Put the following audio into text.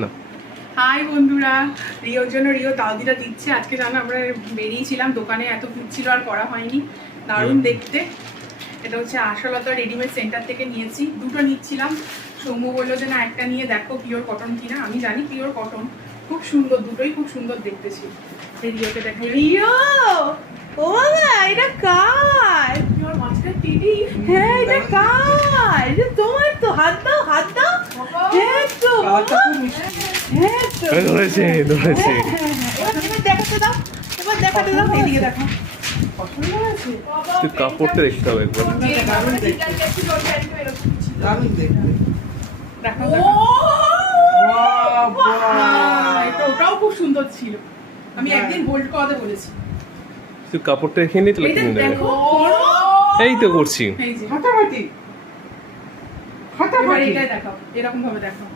না। হাই বন্ধুরা, রিওর জন্য রিও তালদিটা দিচ্ছে। আজকে জানো আমরা বেরিয়েছিলাম দোকানে, এত ভিড় ছিল আর করা হয়নি। দারুণ দেখতে। এটা হচ্ছে আশালতা রেডিমেড সেন্টার থেকে নিয়েছি, দুটো নিচ্ছিলাম। সৌম্য বললো যে না একটা নিয়ে দেখো পিওর কটন কিনা। আমি জানি পিওর কটন, খুব সুন্দর, দুটোই খুব সুন্দর দেখতে ছিল। রিওকে দেখাই, রিও ও বাবা এটা কার? পিওর মাছের টিডি। হ্যাঁ এটা কার? এটা তোমার তো, হাত দাও হাত দাও। হ্যাঁ তো হ্যাঁ তো ধরেছে। এবার দেখাতে দাও, এবার দেখাতে দাও, এইদিকে দেখো। পছন্দ হয়েছে? তুই কাপড়টা দেখতে হবে একবার। দারুণ দেখতে। দারুণ দেখতে। দেখো বাহ! এটা ওটাও খুব সুন্দর ছিল। আমি একদিন বোল্ড করাতে বলেছি। তুই কাপড়টা রেখে নিতে এটা কিনে নেবে। দেখো, এই তো করছি। এই যে ফাটাফাটি এবার ফাটাফাটি এটাই দেখাও, এরকম ভাবে দেখাও।